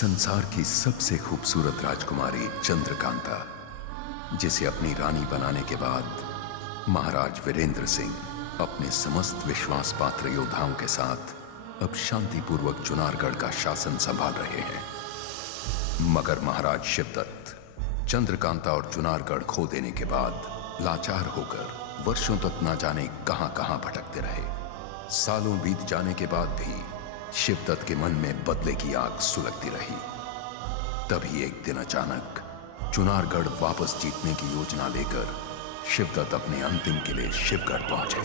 संसार की सबसे खूबसूरत राजकुमारी चंद्रकांता, जिसे अपनी रानी बनाने के बाद महाराज वीरेंद्र सिंह अपने समस्त विश्वास पात्र योद्धाओं के साथ अब शांतिपूर्वक चुनारगढ़ का शासन संभाल रहे हैं। मगर महाराज शिवदत्त चंद्रकांता और चुनारगढ़ खो देने के बाद लाचार होकर वर्षों तक ना जाने कहां कहां भटकते रहे। सालों बीत जाने के बाद भी शिवदत्त के मन में बदले की आग सुलगती रही। तभी एक दिन अचानक चुनारगढ़ वापस जीतने की योजना लेकर शिवदत्त अपने अंतिम के लिए शिवगढ़ पहुंचे।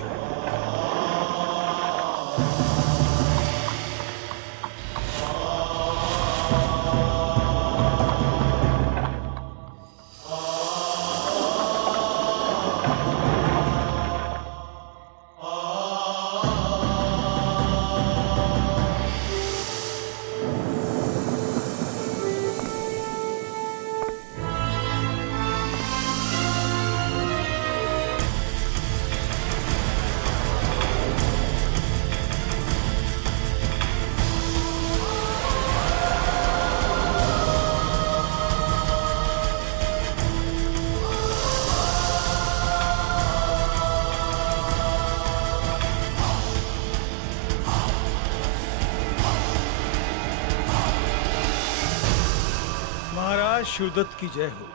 महाराज शिवदत्त की जय हो।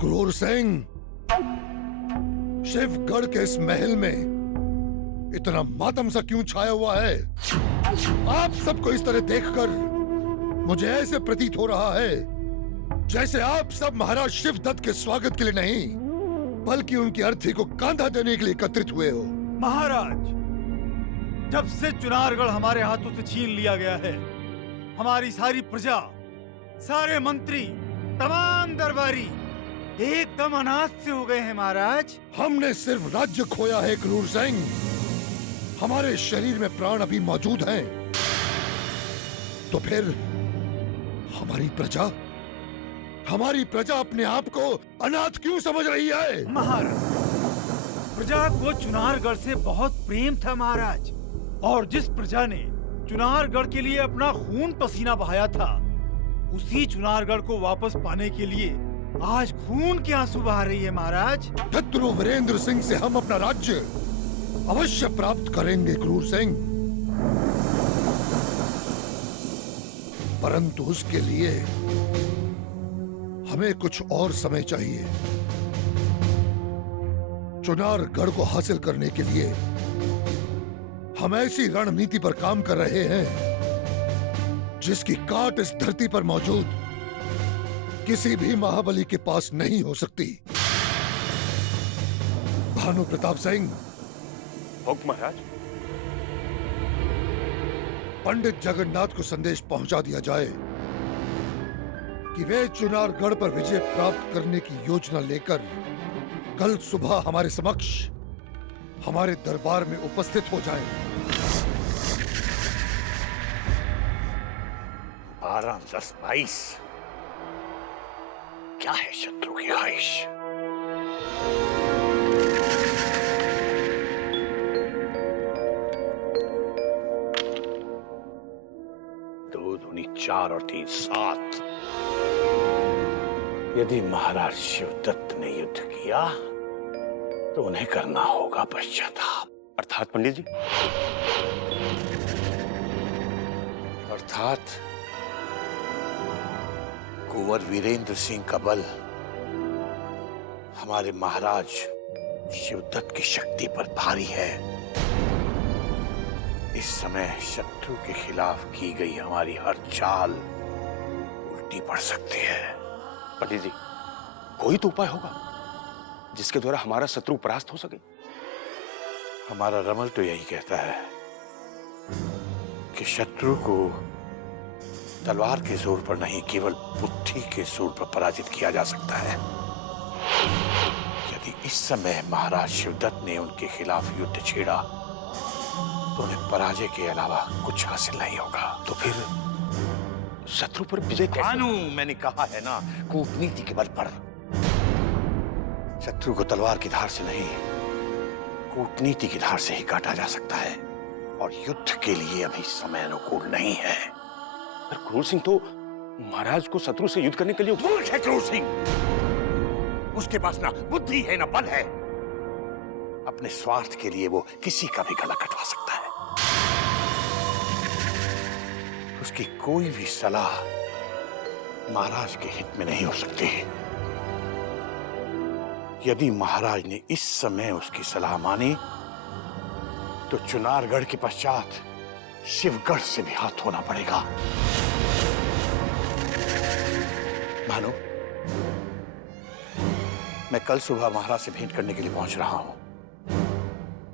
क्रूर सिंह, शिवगढ़ के इस महल में इतना मातम सा क्यों छाया हुआ है? आप सबको इस तरह देखकर मुझे ऐसे प्रतीत हो रहा है जैसे आप सब महाराज शिवदत्त के स्वागत के लिए नहीं, बल्कि उनकी अर्थी को कांधा देने के लिए एकत्रित हुए हो। महाराज, जब से चुनारगढ़ हमारे हाथों से छीन लिया गया है, हमारी सारी प्रजा, सारे मंत्री, तमाम दरबारी एकदम अनाथ से हो गए हैं। महाराज, हमने सिर्फ राज्य खोया है क्रूर सिंह, हमारे शरीर में प्राण अभी मौजूद हैं। तो फिर हमारी प्रजा अपने आप को अनाथ क्यों समझ रही है? महाराज, प्रजा को चुनारगढ़ से बहुत प्रेम था महाराज, और जिस प्रजा ने चुनारगढ़ के लिए अपना खून पसीना बहाया था, उसी चुनारगढ़ को वापस पाने के लिए आज खून के आंसू बहा रही है। महाराज, शत्रु वीरेंद्र सिंह से हम अपना राज्य अवश्य प्राप्त करेंगे क्रूर सिंह, परंतु उसके लिए हमें कुछ और समय चाहिए। चुनारगढ़ को हासिल करने के लिए हम ऐसी रणनीति पर काम कर रहे हैं जिसकी काट इस धरती पर मौजूद किसी भी महाबली के पास नहीं हो सकती। भानु प्रताप सिंह। हुक्म महाराज। पंडित जगन्नाथ को संदेश पहुंचा दिया जाए कि वे चुनारगढ़ पर विजय प्राप्त करने की योजना लेकर कल सुबह हमारे समक्ष, हमारे दरबार में उपस्थित हो जाएं। 12, 10, 22 क्या है शत्रु की ख्वाहिश? दो दूनी 4 और 3 7। यदि महाराज शिवदत्त ने युद्ध किया तो उन्हें करना होगा पश्चाताप। अर्थात पंडित जी? अर्थात कुंवर वीरेंद्र सिंह का बल हमारे महाराज शिवदत्त की शक्ति पर भारी है। इस समय शत्रु के खिलाफ की गई हमारी हर चाल उल्टी पड़ सकती है। पंडित जी, कोई तो उपाय होगा जिसके द्वारा हमारा शत्रु परास्त हो सके। हमारा रमल तो यही कहता है कि शत्रु को तलवार के जोर पर नहीं, केवल बुद्धि के जोर पर पराजित किया जा सकता है। यदि इस समय महाराज शिवदत्त ने उनके खिलाफ युद्ध छेड़ा तो उन्हें पराजय के अलावा कुछ हासिल नहीं होगा। तो फिर शत्रु पर विजय कैसे? भानु, मैंने कहा है ना, कूटनीति के बल पर। शत्रु को तलवार की धार से नहीं, कूटनीति की धार से ही काटा जा सकता है, और युद्ध के लिए अभी समय अनुकूल नहीं है। पर क्रूर सिंह तो महाराज को शत्रु से युद्ध करने के लिए मूर्ख है क्रूर सिंह। उसके पास ना बुद्धि है ना बल है। अपने स्वार्थ के लिए वो किसी का भी गला कटवा सकता है। उसकी कोई भी सलाह महाराज के हित में नहीं हो सकती। यदि महाराज ने इस समय उसकी सलाह मानी तो चुनारगढ़ के पश्चात शिवगढ़ से भी हाथ धोना पड़ेगा। भानु, मैं कल सुबह महाराज से भेंट करने के लिए पहुंच रहा हूं।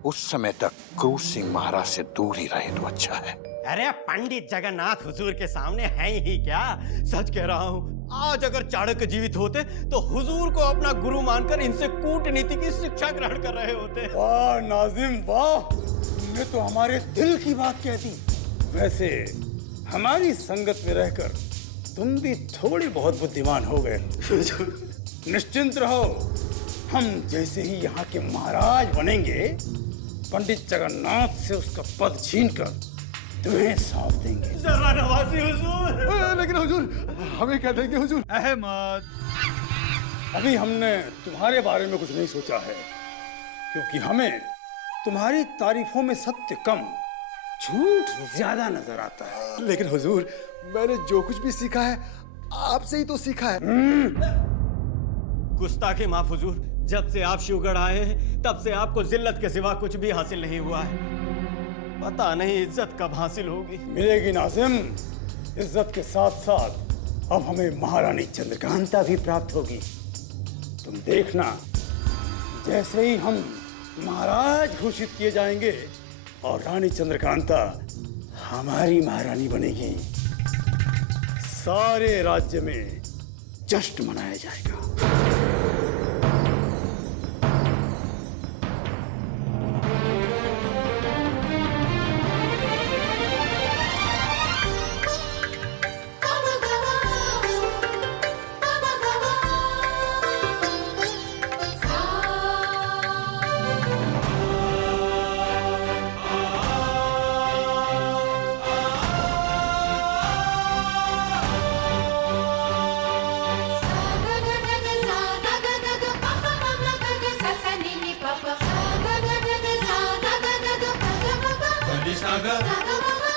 उस समय तक क्रूर सिंह महाराज से दूर ही रहे तो अच्छा है। अरे पंडित जगन्नाथ हुजूर के सामने है ही क्या, सच कह रहा हूँ। आज अगर चाणक्य जीवित होते तो हुजूर को अपना गुरु मानकर इनसे कूटनीति की शिक्षा ग्रहण कर रहे होते। वाह नाजिम वाह, तुमने तो हमारे दिल की बात कह दी। वैसे हमारी संगत में रहकर तुम भी थोड़ी बहुत बुद्धिमान हो गए। निश्चिंत रहो, हम जैसे ही यहाँ के महाराज बनेंगे पंडित जगन्नाथ से उसका पद छीनकर तुम्हें सौंप देंगे। जरा नवाजी हुजूर। लेकिन हुजूर, हमें क्या देंगे हुजूर? अहमद, अभी हमने तुम्हारे बारे में कुछ नहीं सोचा है, क्योंकि हमें तुम्हारी तारीफों में सत्य कम, झूठ ज्यादा नजर आता है। लेकिन हुजूर, मैंने जो कुछ भी सीखा है आपसे ही तो सीखा है। गुस्ताखी माफ हुजूर, जब से आप शिवगढ़ आए हैं तब से आपको जिल्लत के सिवा कुछ भी हासिल नहीं हुआ है। पता नहीं इज्जत कब हासिल होगी। मिलेगी नाजिम, इज्जत के साथ साथ अब हमें महारानी चंद्रकांता भी प्राप्त होगी। तुम देखना, जैसे ही हम महाराज घोषित किए जाएंगे और रानी चंद्रकांता हमारी महारानी बनेगी, सारे राज्य में जश्न मनाया जाएगा।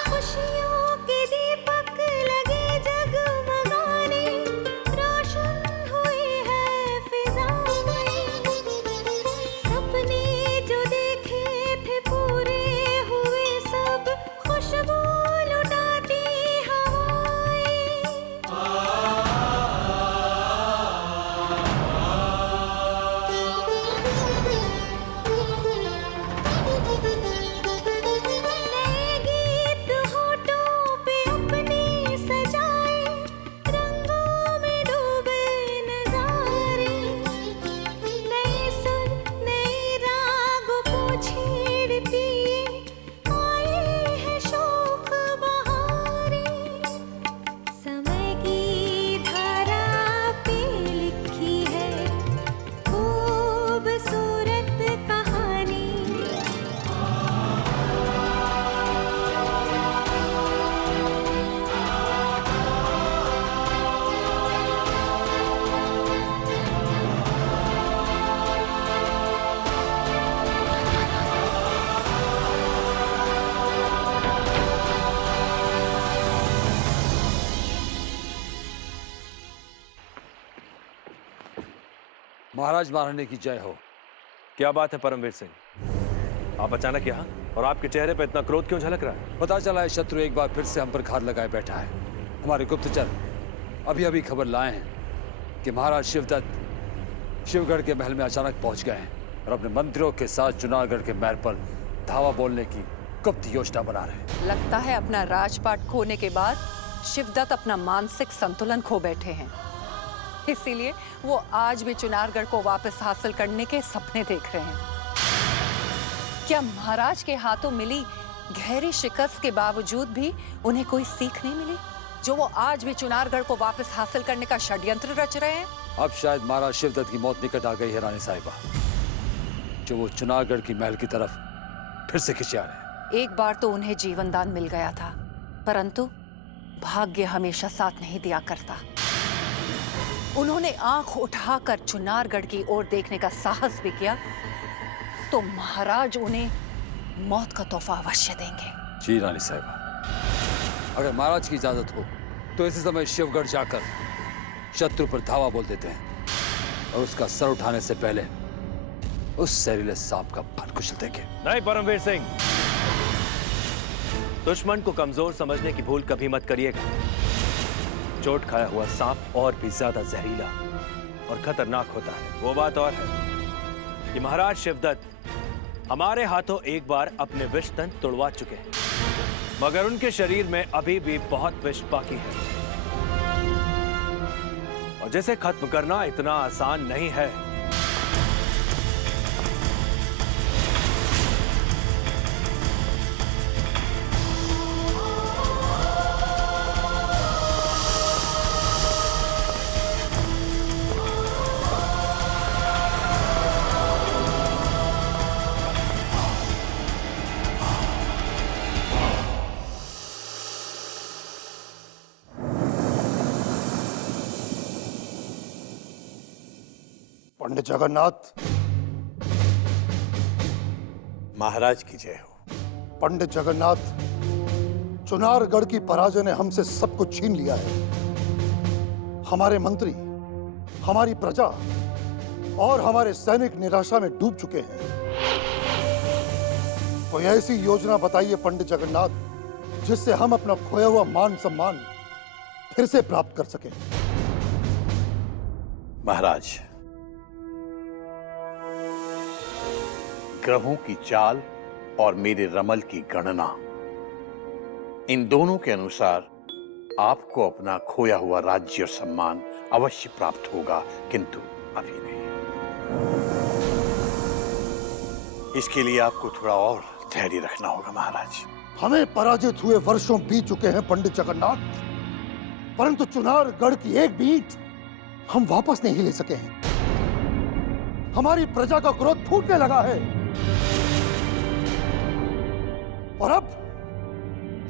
खुशियों के दीपक लगे जगमगाने, रोशन हुई है फिजाएं। सपने जो देखे थे पूरे हुए सब, खुशबू लुटाती हवाएं। गीत होठों पे अपने सजाए, रंगों में डूबे नजारे। नए सुर नए राग को छेड़ती आए हैं शौक बहारें। समय की धारा पे लिखी है खूबसूरत कहानी। महाराज महारानी की जय हो। क्या बात है परमवीर सिंह, आप अचानक यहाँ, और आपके चेहरे पर इतना क्रोध क्यों झलक रहा है? पता चला है शत्रु एक बार फिर से हम पर घात लगाए बैठा है। हमारे गुप्तचर अभी अभी खबर लाए हैं कि महाराज शिवदत्त शिवगढ़ के महल में अचानक पहुंच गए हैं और अपने मंत्रियों के साथ चुनारगढ़ के महल पर धावा बोलने की गुप्त योजना बना रहे हैं। लगता है अपना राजपाट खोने के बाद शिवदत्त अपना मानसिक संतुलन खो बैठे हैं, इसीलिए वो आज भी चुनारगढ़ को वापस हासिल करने के सपने देख रहे हैं। क्या महाराज के हाथों मिली गहरी शिकस्त के बावजूद भी उन्हें कोई सीख नहीं मिली, जो वो आज भी चुनारगढ़ को वापस हासिल करने का षड्यंत्र रच रहे हैं? अब शायद महाराज शिवदत्त की मौत निकट आ गई है रानी साहिबा, जो वो चुनारगढ़ की महल की तरफ फिर से खिंचा रहे हैं। एक बार तो उन्हें जीवन दान मिल गया था, परंतु भाग्य हमेशा साथ नहीं दिया करता। उन्होंने आंख उठाकर चुनारगढ़ की ओर देखने का साहस भी किया तो महाराज उन्हें मौत का तोहफा अवश्य देंगे। जी रानी साहिबा, अगर महाराज की इजाजत हो तो इसी समय शिवगढ़ जाकर शत्रु पर धावा बोल देते हैं और उसका सर उठाने से पहले उस जहरीले सांप का फन कुचल देंगे। नहीं परमवीर सिंह, दुश्मन को कमजोर समझने की भूल कभी मत करिएगा। चोट खाया हुआ सांप और भी ज्यादा जहरीला और खतरनाक होता है। वो बात और है कि महाराज शिवदत्त हमारे हाथों एक बार अपने विष दंत तुड़वा चुके हैं, मगर उनके शरीर में अभी भी बहुत विष बाकी है और जिसे खत्म करना इतना आसान नहीं है। पंडित जगन्नाथ, महाराज की जय हो। पंडित जगन्नाथ, चुनारगढ़ की पराजय ने हमसे सब कुछ छीन लिया है। हमारे मंत्री, हमारी प्रजा और हमारे सैनिक निराशा में डूब चुके हैं। कोई ऐसी योजना बताइए पंडित जगन्नाथ, जिससे हम अपना खोया हुआ मान सम्मान फिर से प्राप्त कर सकें। महाराज, ग्रहों की चाल और मेरे रमल की गणना, इन दोनों के अनुसार आपको अपना खोया हुआ राज्य और सम्मान अवश्य प्राप्त होगा, किंतु अभी नहीं। इसके लिए आपको थोड़ा और धैर्य रखना होगा महाराज। हमें पराजित हुए वर्षों बीत चुके हैं पंडित जगन्नाथ, परंतु चुनारगढ़ की एक भी ईंट हम वापस नहीं ले सके हैं। हमारी प्रजा का क्रोध फूटने लगा है और अब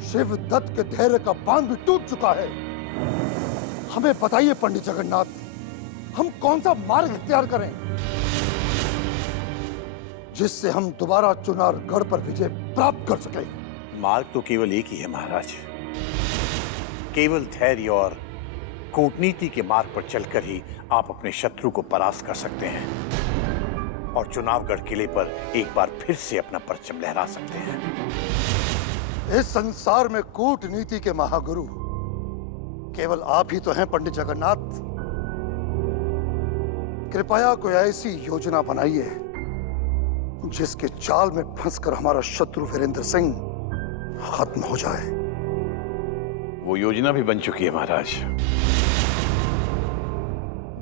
शिवदत्त के धैर्य का बांध भी टूट चुका है। हमें बताइए पंडित जगन्नाथ, हम कौन सा मार्ग इख्तियार करें जिससे हम दोबारा चुनारगढ़ पर विजय प्राप्त कर सकें। मार्ग तो केवल एक ही है महाराज। केवल धैर्य और कूटनीति के मार्ग पर चलकर ही आप अपने शत्रु को परास्त कर सकते हैं और चुनावगढ़ किले पर एक बार फिर से अपना परचम लहरा सकते हैं। इस संसार में कूटनीति के महागुरु केवल आप ही तो हैं पंडित जगन्नाथ। कृपया कोई ऐसी योजना बनाइए जिसके जाल में फंसकर हमारा शत्रु वीरेंद्र सिंह खत्म हो जाए। वो योजना भी बन चुकी है महाराज।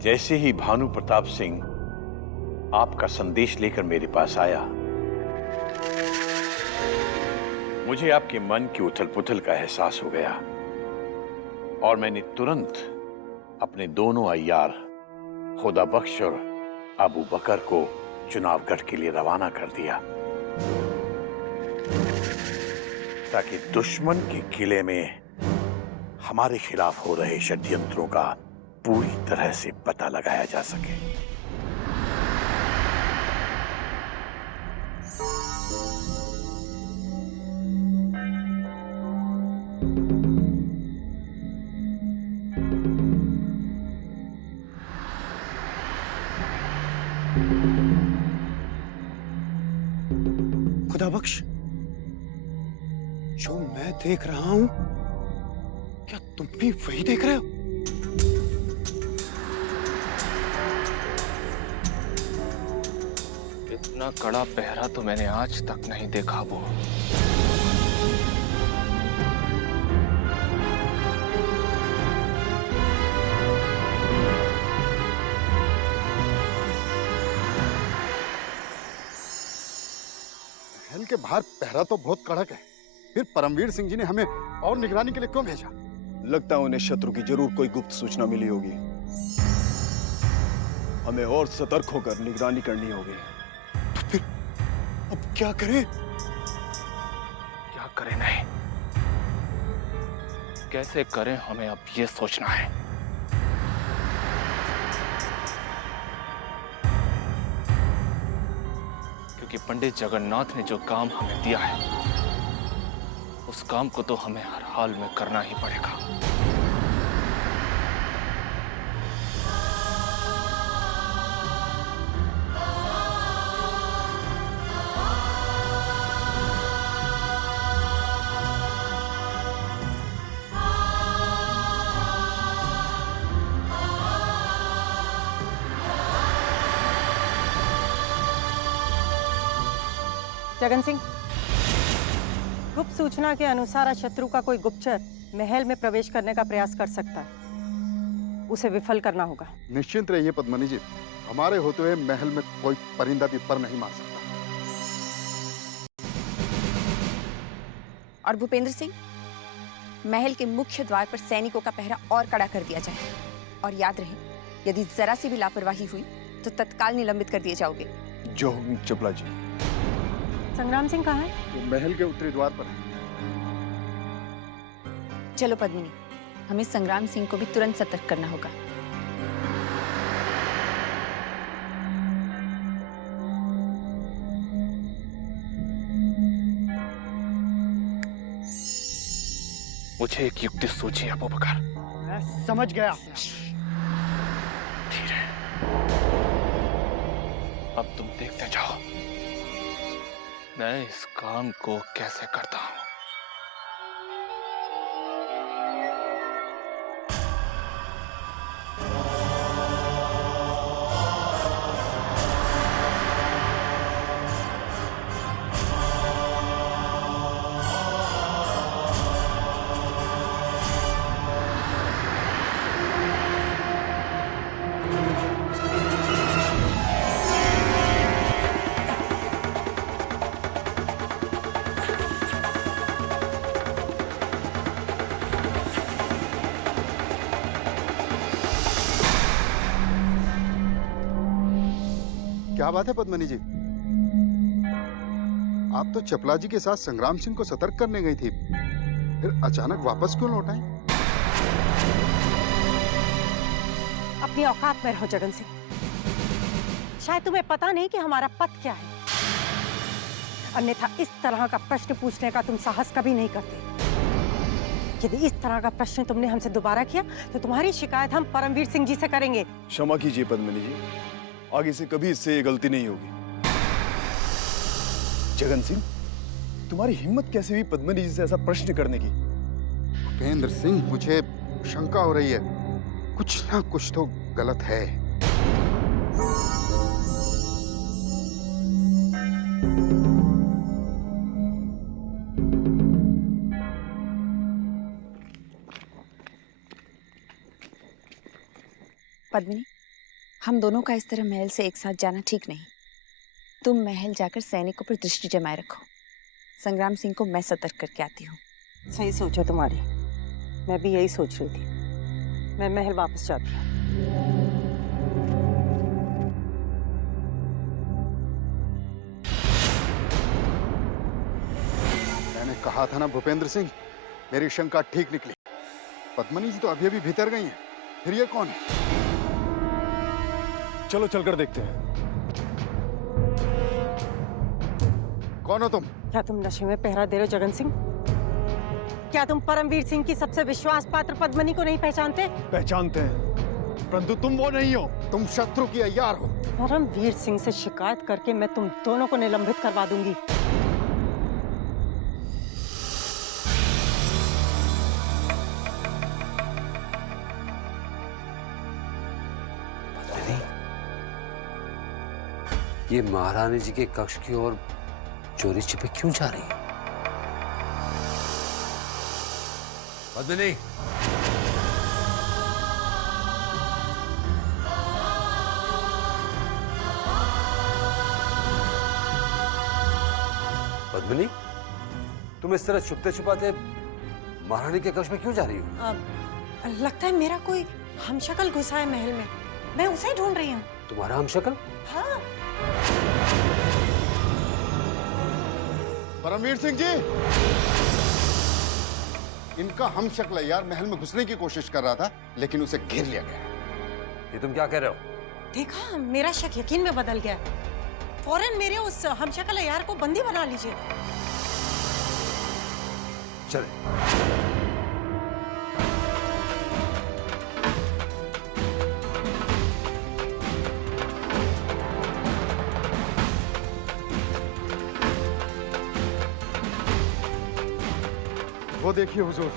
जैसे ही भानु प्रताप सिंह आपका संदेश लेकर मेरे पास आया, मुझे आपके मन की उथल पुथल का एहसास हो गया और मैंने तुरंत अपने दोनों अय्यार खुदा बख्श और अबू बकर को चुनावगढ़ के लिए रवाना कर दिया ताकि दुश्मन के किले में हमारे खिलाफ हो रहे षड्यंत्रों का पूरी तरह से पता लगाया जा सके। खुदा बख्श, जो मैं देख रहा हूं, क्या तुम भी वही देख रहे हो? इतना कड़ा पहरा तो मैंने आज तक नहीं देखा। वो महल के बाहर पहरा तो बहुत कड़क है, फिर परमवीर सिंह जी ने हमें और निगरानी के लिए क्यों भेजा? लगता है उन्हें शत्रु की जरूर कोई गुप्त सूचना मिली होगी। हमें और सतर्क होकर निगरानी करनी होगी। तो फिर अब क्या करें? क्या करें नहीं, कैसे करें हमें अब ये सोचना है। क्योंकि पंडित जगन्नाथ ने जो काम हमें दिया है उस काम को तो हमें हर हाल में करना ही पड़ेगा। जगन सिंह, गुप्त सूचना के अनुसार शत्रु का कोई गुप्तचर महल में प्रवेश करने का प्रयास कर सकता है। उसे विफल करना होगा। निश्चिंत रहिए पद्मनी जी, हमारे होते हुए महल में कोई परिंदा भी पर नहीं मार सकता। और भूपेंद्र सिंह, महल के मुख्य द्वार पर सैनिकों का पहरा और कड़ा कर दिया जाए। और याद रहे, यदि जरा सी भी लापरवाही हुई तो तत्काल निलंबित कर दिए जाओगे। जो हुक्म चपला जी। संग्राम सिंह कहाँ है? वो महल के उत्तरी द्वार पर है। चलो पद्मिनी, हमें संग्राम सिंह को भी तुरंत सतर्क करना होगा। मुझे एक युक्ति सूझी अबू बकर। मैं समझ गया। धीरे। अब तुम देखते जाओ मैं इस काम को कैसे करता हूं। क्या बात है पद्मनी जी? आप तो चपला जी के साथ संग्राम सिंह को सतर्क करने गई थी, फिर अचानक वापस क्यों लौट आई? अपनी औकात में रहो जगन सिंह। शायद तुम्हें पता नहीं कि हमारा पथ क्या है, अन्यथा इस तरह का प्रश्न पूछने का तुम साहस कभी नहीं करते। यदि इस तरह का प्रश्न तुमने हमसे दोबारा किया तो तुम्हारी शिकायत हम परमवीर सिंह जी से करेंगे। क्षमा कीजिए पद्मिनी जी, आगे से कभी इससे ये गलती नहीं होगी। जगन सिंह, तुम्हारी हिम्मत कैसे हुई पद्मिनी जी से ऐसा प्रश्न करने की? भूपेंद्र सिंह, मुझे शंका हो रही है, कुछ ना कुछ तो गलत है। पद्मिनी, हम दोनों का इस तरह महल से एक साथ जाना ठीक नहीं। तुम महल जाकर सैनिकों पर दृष्टि जमाए रखो। संग्राम सिंह को मैं सतर्क करके आती हूँ। सही सोचा तुम्हारी, मैं भी यही सोच रही थी। मैं महल वापस जाती हूँ। मैंने कहा था ना भूपेंद्र सिंह, मेरी शंका ठीक निकली। पद्मनी जी तो अभी अभी भीतर गई हैं, फिर ये कौन है? चलो चलकर देखते हैं। कौन हो तुम? क्या तुम नशे में पहरा दे रहे हो जगन सिंह? क्या तुम परमवीर सिंह की सबसे विश्वास पात्र पद्मनी को नहीं पहचानते? पहचानते हैं, परंतु तुम वो नहीं हो। तुम शत्रु की अय्यार हो। परमवीर सिंह से शिकायत करके मैं तुम दोनों को निलंबित करवा दूंगी। ये महारानी जी के कक्ष की ओर चोरी छिपे क्यों जा रही है? पद्मिनी, पद्मिनी, तुम इस तरह छुपते छुपाते महारानी के कक्ष में क्यों जा रही हो? लगता है मेरा कोई हमशक्ल घुसा है महल में। मैं उसे ही ढूंढ रही हूँ। तुम्हारा हमशक्ल? हाँ। परमवीर सिंह जी, इनका हम शक्ल यार महल में घुसने की कोशिश कर रहा था, लेकिन उसे घेर लिया गया। ये तुम क्या कह रहे हो? देखा, मेरा शक यकीन में बदल गया। फौरन मेरे उस हमशक्ल यार को बंदी बना लीजिए। चले। वो देखिए हुजूर,